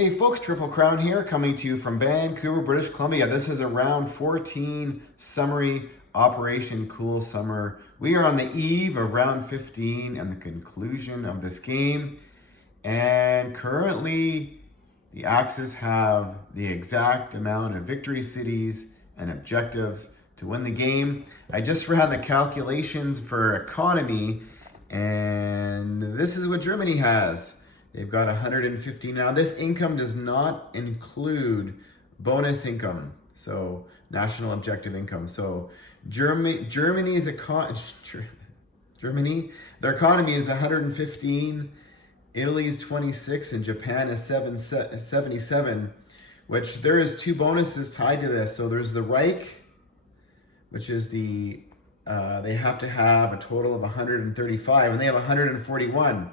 Hey folks, Triple Crown here, coming to you from Vancouver, British Columbia. This is a round 14 summary Operation Cool Summer. We are on the eve of round 15 and the conclusion of this game. And currently, the Axis have the exact amount of victory cities and objectives to win the game. I just ran the calculations for economy, and this is what Germany has. They've got 150. Now, this income does not include bonus income, so national objective income. So Germany's Germany, their economy is 115, Italy's 26, and Japan is 77, which there is two bonuses tied to this. So there's the Reich, which is the they have to have a total of 135, and they have 141.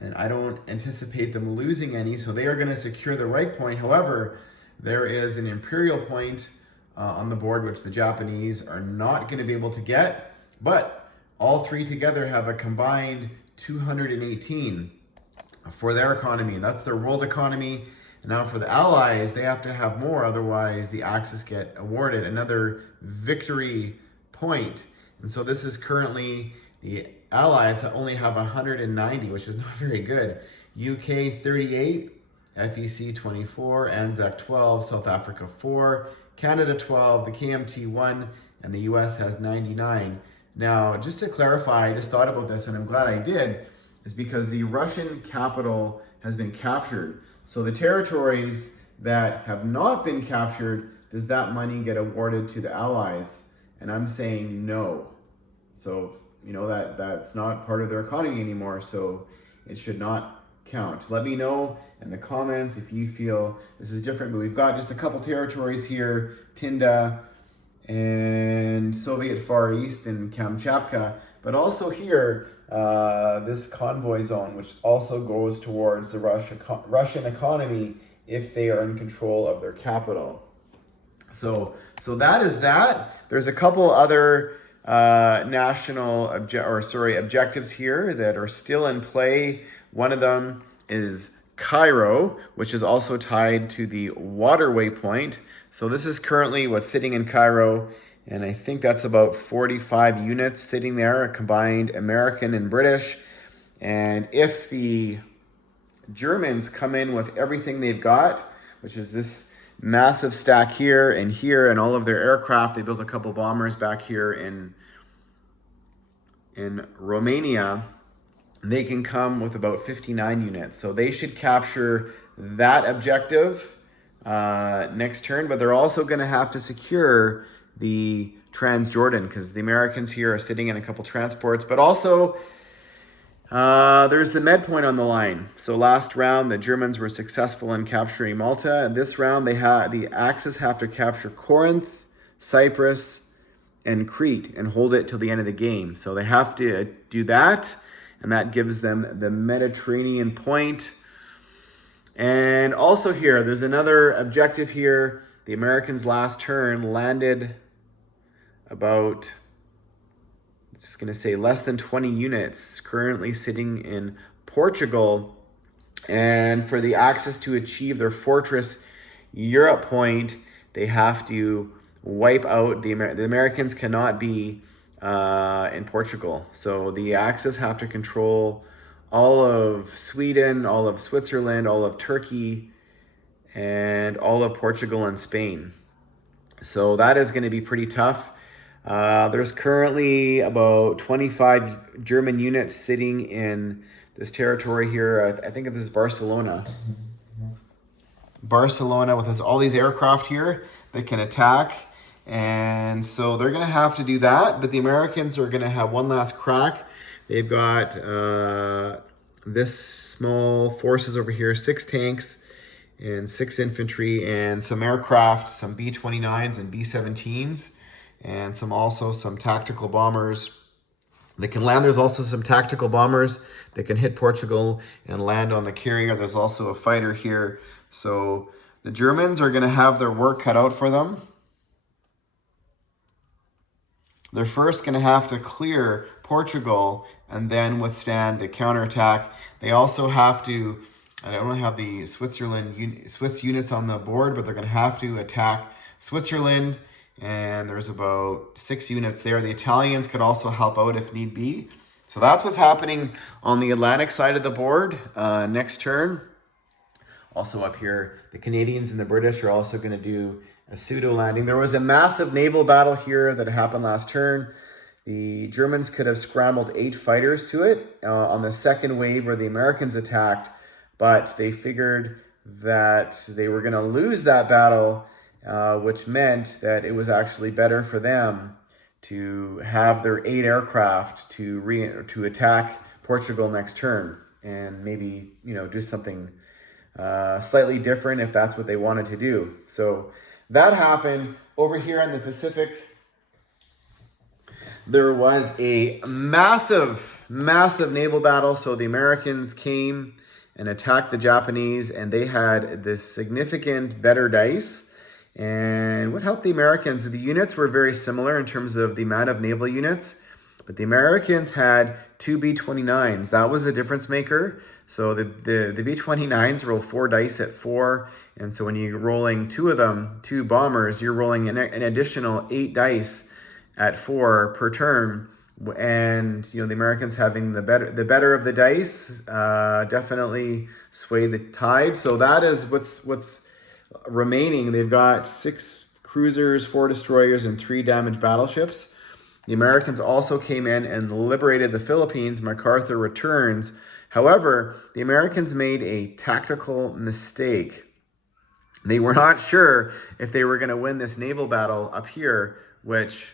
And I don't anticipate them losing any, so they are going to secure the Reich point. However, there is an imperial point on the board, which the Japanese are not going to be able to get, but all three together have a combined 218 for their economy. That's their world economy. And now for the Allies, they have to have more, otherwise the Axis get awarded another victory point. And so this is currently the Allies that only have 190, which is not very good. UK 38, FEC 24, ANZAC 12, South Africa 4, Canada 12, the KMT 1, and the US has 99. Now, just to clarify, I just thought about this, and I'm glad I did, is because the Russian capital has been captured. So the territories that have not been captured, does that money get awarded to the Allies? And I'm saying no. So you know that's not part of their economy anymore, so it should not count. Let me know in the comments if you feel this is different, but we've got just a couple territories here, Tinda and Soviet Far East and Kamchatka, but also here, this convoy zone, which also goes towards the Russian economy if they are in control of their capital. So that is that. There's a couple other objectives here that are still in play. One of them is Cairo, which is also tied to the waterway point. So this is currently what's sitting in Cairo, and I think that's about 45 units sitting there, combined American and British. And if the Germans come in with everything they've got, which is this massive stack here, and all of their aircraft, they built a couple bombers back here in Romania, they can come with about 59 units. So they should capture that objective next turn, but they're also going to have to secure the Transjordan, because the Americans here are sitting in a couple transports, but also there's the med point on the line. So last round, the Germans were successful in capturing Malta. And this round, the Axis have to capture Corinth, Cyprus, and Crete and hold it till the end of the game. So they have to do that, and that gives them the Mediterranean point. And also here, there's another objective here. The Americans last turn landed about, it's going to say less than 20 units currently sitting in Portugal. And for the Axis to achieve their Fortress Europe point, they have to wipe out the Americans cannot be in Portugal. So the Axis have to control all of Sweden, all of Switzerland, all of Turkey, and all of Portugal and Spain. So that is going to be pretty tough. There's currently about 25 German units sitting in this territory here. I think this is Barcelona. Barcelona with all these aircraft here that can attack. And so they're going to have to do that. But the Americans are going to have one last crack. They've got this small forces over here, 6 tanks and 6 infantry and some aircraft, some B-29s and B-17s. And some tactical bombers that can land. There's also some tactical bombers that can hit Portugal and land on the carrier. There's also a fighter here. So the Germans are going to have their work cut out for them. They're first going to have to clear Portugal and then withstand the counterattack. They also have to I don't have the Swiss units on the board, but they're going to have to attack Switzerland. And there's about 6 units there. The Italians could also help out if need be. So that's what's happening on the Atlantic side of the board next turn. Also up here, the Canadians and the British are also going to do a pseudo landing. There was a massive naval battle here that happened last turn. The Germans could have scrambled 8 fighters to it on the second wave where the Americans attacked, but they figured that they were going to lose that battle, which meant that it was actually better for them to have their 8 aircraft to attack Portugal next turn and maybe, do something slightly different if that's what they wanted to do. So that happened. Over here in the Pacific, there was a massive naval battle. So the Americans came and attacked the Japanese, and they had this significant better dice. And what helped the Americans, the units were very similar in terms of the amount of naval units, but the Americans had 2 B-29s. That was the difference maker. So the B-29s roll 4 dice at 4. And so when you're rolling 2 of them, 2 bombers, you're rolling an additional 8 dice at 4 per turn. And, the Americans having the better of the dice definitely swayed the tide. So that is what's remaining. They've got 6 cruisers, 4 destroyers, and 3 damaged battleships. The Americans also came in and liberated the Philippines. MacArthur returns. However, the Americans made a tactical mistake. They were not sure if they were going to win this naval battle up here, which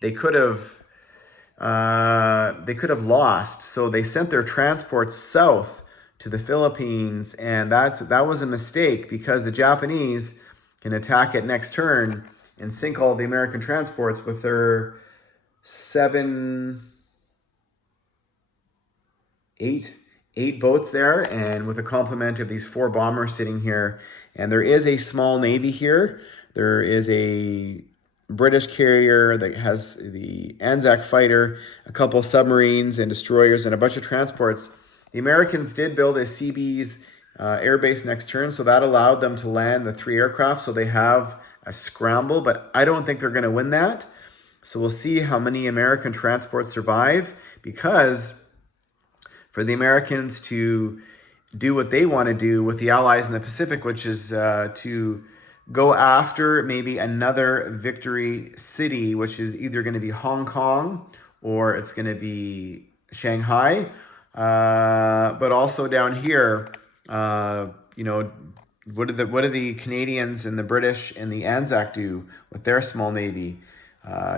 they could have lost. So they sent their transports south to the Philippines, and that was a mistake because the Japanese can attack it next turn and sink all the American transports with their 8 boats there, and with a complement of these 4 bombers sitting here. And there is a small navy here. There is a British carrier that has the Anzac fighter, a couple submarines and destroyers, and a bunch of transports. The Americans did build a Seabees air base next turn, so that allowed them to land the 3 aircraft, so they have a scramble, but I don't think they're going to win that. So we'll see how many American transports survive, because for the Americans to do what they want to do with the Allies in the Pacific, which is to go after maybe another victory city, which is either going to be Hong Kong or it's going to be Shanghai. But also down here, what do the Canadians and the British and the Anzac do with their small navy?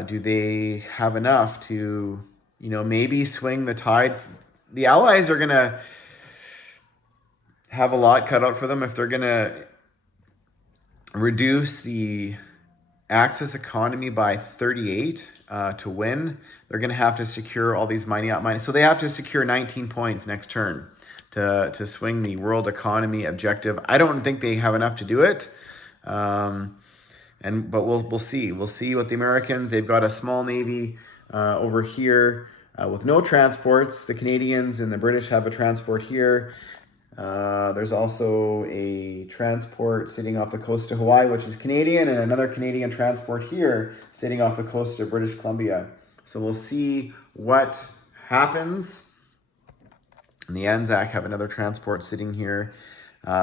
Do they have enough to, maybe swing the tide? The Allies are going to have a lot cut out for them if they're going to reduce the Axis economy by 38 to win. They're going to have to secure all these mining. So they have to secure 19 points next turn to swing the world economy objective. I don't think they have enough to do it. But we'll see. We'll see what the Americans. They've got a small navy over here with no transports. The Canadians and the British have a transport here. There's also a transport sitting off the coast of Hawaii, which is Canadian, and another Canadian transport here sitting off the coast of British Columbia. So we'll see what happens. And the Anzac have another transport sitting here.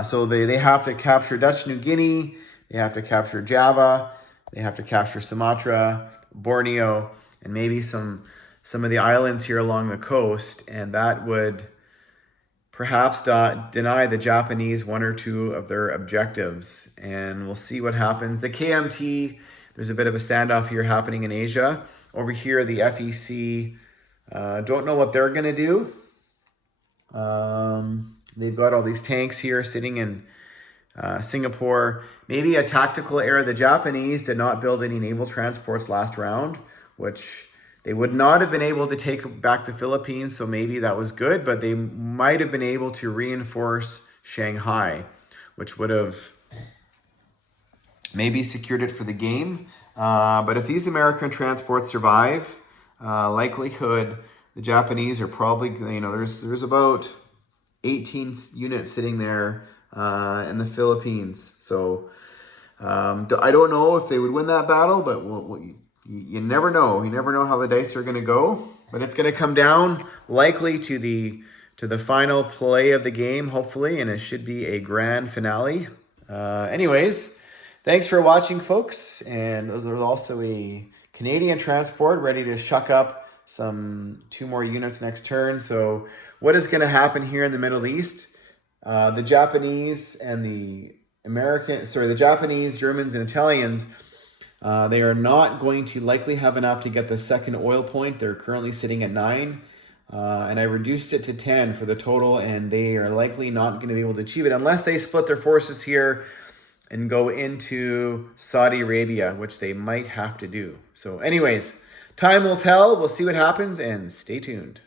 So they have to capture Dutch New Guinea. They have to capture Java. They have to capture Sumatra, Borneo, and maybe some of the islands here along the coast. And that would perhaps deny the Japanese 1 or 2 of their objectives. And we'll see what happens. The KMT, there's a bit of a standoff here happening in Asia. Over here, the FEC, don't know what they're going to do. They've got all these tanks here sitting in Singapore. Maybe a tactical error. The Japanese did not build any naval transports last round, which they would not have been able to take back the Philippines, so maybe that was good, but they might have been able to reinforce Shanghai, which would have maybe secured it for the game. But if these American transports survive, likelihood the Japanese are probably, there's about 18 units sitting there in the Philippines. So I don't know if they would win that battle, but you never know. You never know how the dice are going to go. But it's going to come down likely to the final play of the game, hopefully, and it should be a grand finale. Anyways, thanks for watching, folks. And there's also a Canadian transport ready to shuck up two more units next turn. So what is going to happen here in the Middle East? The Japanese and the Japanese, Germans, and Italians, they are not going to likely have enough to get the second oil point. They're currently sitting at 9. And I reduced it to 10 for the total, and they are likely not going to be able to achieve it unless they split their forces here and go into Saudi Arabia, which they might have to do. So anyways, time will tell. We'll see what happens, and stay tuned.